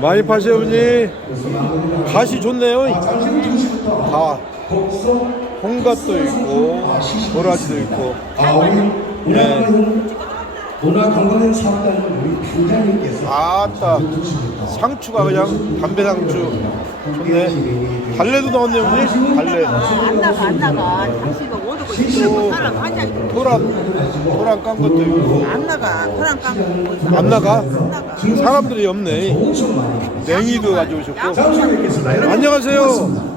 많이 파세요, 어머니. 갓이 좋네요. 가. 홍갓도 있고, 도라지도 있고. 아, 네. 문화 관광 사업단은 우리 팀장님께서 아따. 상추가 그냥 담배 상추. 좋네. 달래도 나왔네, 어머니. 달래. 안 나가 안 나가 당신가 사람 하냐 토란, 토란 깐 것도 있고. 안 나가 사람 깡고 있어 안 나가? 나가 사람들이 없네. 냉이도 가져오셨고. 안녕하세요.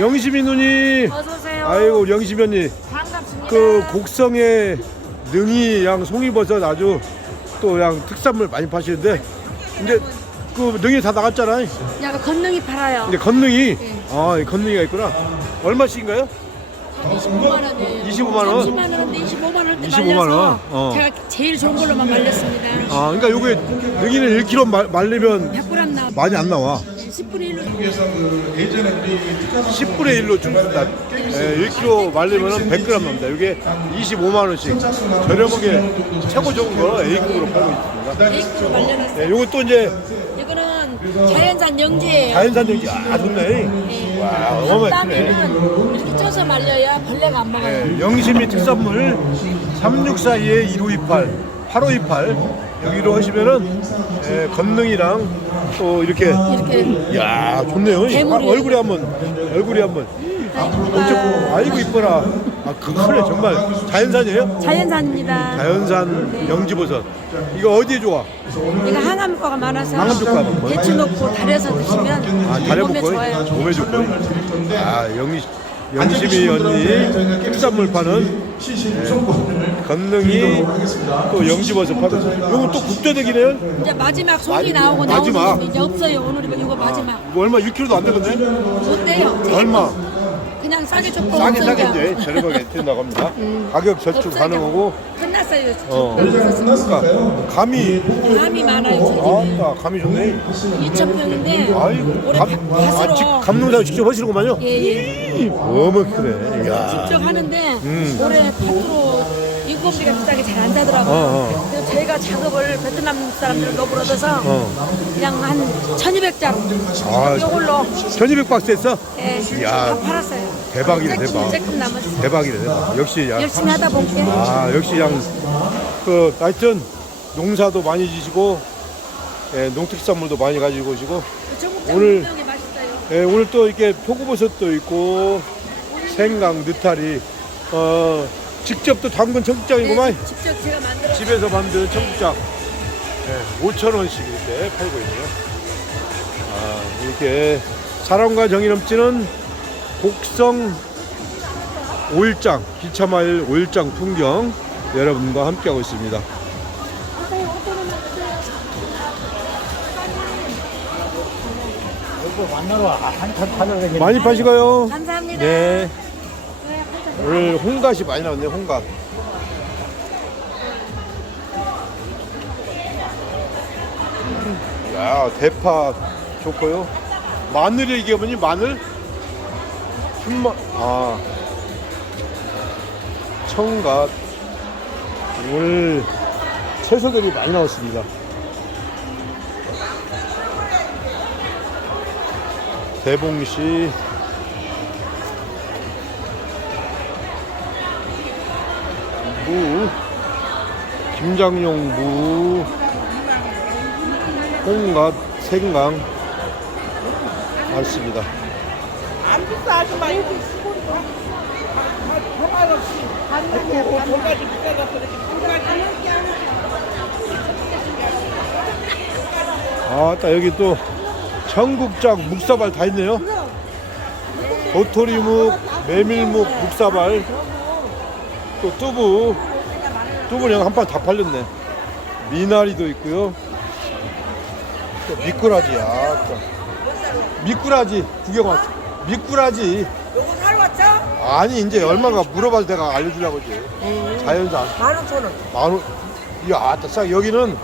영심이 누님. 어서오세요. 아이고 영심이 언니. 반갑습니다. 그 곡성의 능이 양 송이버섯 아주 또 양 특산물 많이 파시는데 근데 그 능이 다 나갔잖아요. 약간 건능이 팔아요. 근데 건능이 아 건능이가 있구나. 얼마씩인가요? 25만 원에 25만 원? 30만 원인데 25만 원대 25만 원? 말려서 어. 제가 제일 좋은 걸로만 말렸습니다. 아 그러니까 요게 능이는 1kg 말, 말리면 100g 나와. 많이 안 나와. 10분의 1로 10분의 1로 준다. 예, 1kg 말리면 100g 나옵니다. 이게 25만 원씩 저렴하게 최고 좋은 거 A급으로 팔고 있습니다. A급으로 말려놨어요. 예, 또 이제 자연산 영지예요. 자연산 용지 아 좋네. 와 어마어마해. 땀에는 이렇게 쪄서 말려야 벌레가 안 먹어요. 예, 영심이 특산물 3642에 1528, 8528 여기로 하시면은 예, 건능이랑 또 이렇게 이렇게 야 좋네요. 아. 얼굴이 한번 얼굴이 한번 엄청 아이고 이뻐라. 아 크네 정말 자연산이에요? 자연산입니다. 자연산 영지버섯. 이거 어디에 좋아? 이거 항암 효과가 많아서 항암 효과가 많고. 배추 넣고 달여서 드시면 아 달에 몸에 먹고 좋아요. 몸에 좋고. 아 영, 영심이 언니 특산물 파는 예, 건능이 또 영지버섯 파는. 이거 또 국도덕이네요. 이제 마지막 속이 나오고 마지막. 나오는 이제 없어요. 오늘 이거, 마지막. 이거 얼마 6kg도 안 되겠네? 못 돼요. 얼마? 그냥 싸게 줬고 싸게. 싸게 이제 저렴하게 뛴다고 합니다. 가격 저축. 가능하고 끝났어요. 어. 그러니까 감이 감이 많아요. 저기 아따 감이 좋네. 2천 평인데 아이고 올해 감, 밭- 아, 밭으로 직, 감농사 직접 하시는구만요. 예예 어머 그래. 야. 직접 하는데 음. 올해 밭으로 인건비가 비싸게 잘안 자더라고요. 어, 어. 그래서 저희가 작업을 베트남 사람들 너불 얻어서 어. 그냥 한 1,200장 아, 이걸로 1200 박스 했어? 예, 이야. 다 팔았어요. 대박이네, 대박. 조금 남았어요. 대박이네 대박. 역시 야. 열심히 하다 볼게. 아 역시 그냥 그 하여튼 농사도 많이 지시고 예, 농특산물도 많이 가지고 오시고 전국장 오늘- 맛있어요. 예, 오늘 또 이렇게 표고버섯도 있고 생강, 느타리 어 직접 또 담근 청국장이구만. 네, 직접 제가 만들어 집에서 만든 청국장 예, 5천 원씩 이렇게 팔고 있네요. 아, 이렇게 사랑과 정이 넘치는 곡성 5일장 기차마일 5일장 풍경 여러분과 함께하고 있습니다. 많이 파시고요. 감사합니다. 네. 오늘 홍갓이 많이 나왔네, 홍갓. 야, 대파 좋고요. 마늘이 이게 뭐니? 마늘? 순마, 아. 청갓. 오늘 채소들이 많이 나왔습니다. 대봉씨. 무, 김장용 무, 홍갓, 생강. 많습니다. 안 비싸 하지 말고 없이. 돈까지 비싸서 아따 여기 또 청국장 묵사발 다 있네요. 도토리묵, 메밀묵, 묵사발, 또 뚜부, 뚜부는 한판 다 팔렸네. 미나리도 있고요. 또 미꾸라지, 아따. 미꾸라지 구경 왔어. 미꾸라지. 요거 사러 왔죠? 아니 이제 얼마가 물어봐도 내가 알려주려고 이제. 자연산. 만 오천 원 만 원. 이야, 아따 싸. 여기는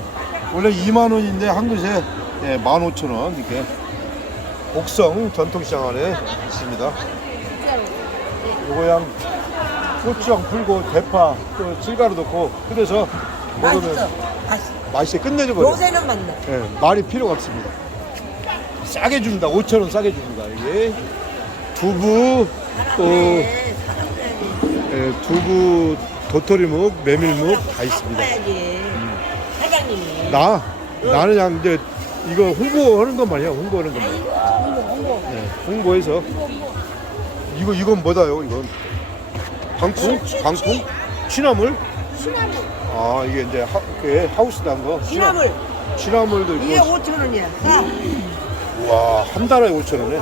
원래 2만 원인데 한 그릇에 예, 15,000원 이렇게 곡성 전통시장 안에 있습니다. 요거 양 고추장 풀고 대파 또 칠가루 넣고 그래서 먹으면 맛있어. 맛있어. 맛이 끝내줘 버려. 요새는 맞네. 예, 말이 필요가 없습니다. 싸게 줍니다. 5천 원 싸게 줍니다. 이게 두부 또 네, 사람들 예, 두부 도토리묵, 메밀묵 다 있습니다. 사장님이. 나 나는 그냥 이제 이거 홍보하는 것 말이야. 홍보하는 것 말이야. 홍보, 홍보. 네, 홍보해서 이거 이건 뭐다요? 이건 방풍? 방풍? 취나물? 시나물. 아 이게 이제 하, 그 하우스 단 거. 시나물. 취나물도 이게 있고. 5천 원이야. 싸. 와, 한 달에 5천 원에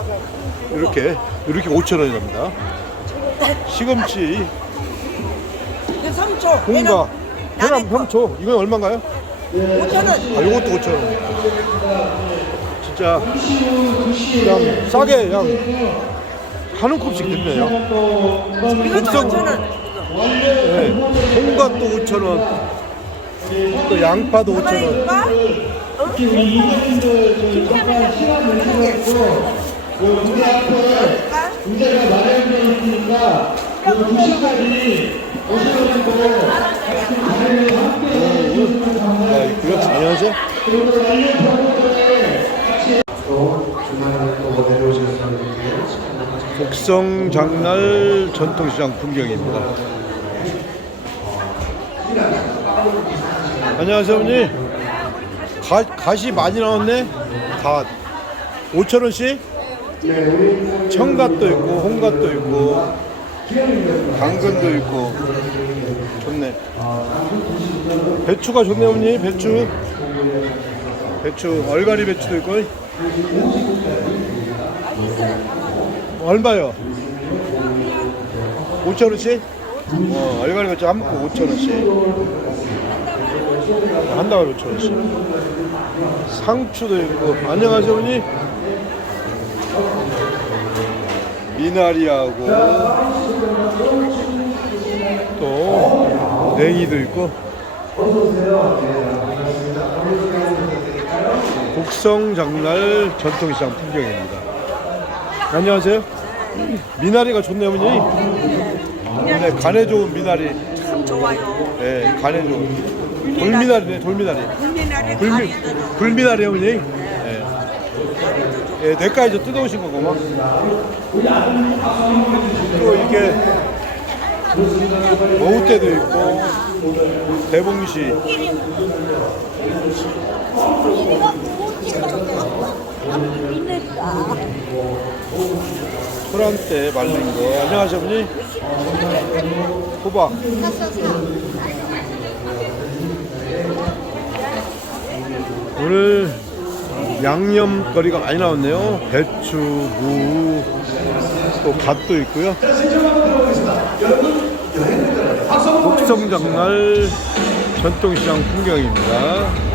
이렇게 이렇게 5천 원이랍니다. 시금치, 이게 3초. 홍가, 해남 평초 이건 얼마인가요? 5천 원. 아, 이것도 5천 원. 진짜 그냥 싸게 그냥 한 움큼씩 듣네요. 이것도 곡성- 5천 원. 네, 홍가도 5천 원, 또 양파도 5천 원. 이거? 아, 이거 안녕하세요. 주말에 또 내려오셔서 이렇게 곡성 장날 전통시장 풍경입니다. 안녕하세요, 어머니. 가, 갓이 많이 나왔네. 갓. 5천 원씩? 청갓도 있고, 홍갓도 있고, 당근도 있고. 좋네. 배추가 좋네, 어머니. 배추. 배추, 얼갈이 배추도 있고. 얼마요? 5천 원씩? 어, 얼마나 같이 한 묶고 5천 원씩. 한 달에 5천 원씩. 상추도 있고. 안녕하세요, 어머니. 미나리하고 또 냉이도 있고. 곡성 장날 전통시장 풍경입니다. 안녕하세요. 미나리가 좋네요, 어머니. 네, 간에 좋은 미나리. 참 좋아요. 네, 간에 좋은. 돌미나리네, 돌미나리. 국민날에 불미, 가리도 좋고. 불미나리 어머니. 네. 네, 내과에서 뜯어오신 거구만. 또 이게 어우대도 있고 대봉시 소란대 말린 거. 안녕하세요, 어머니. 호박. 오늘 양념거리가 많이 나왔네요. 배추, 무, 또 갓도 있고요. 곡성장날 전통시장 풍경입니다.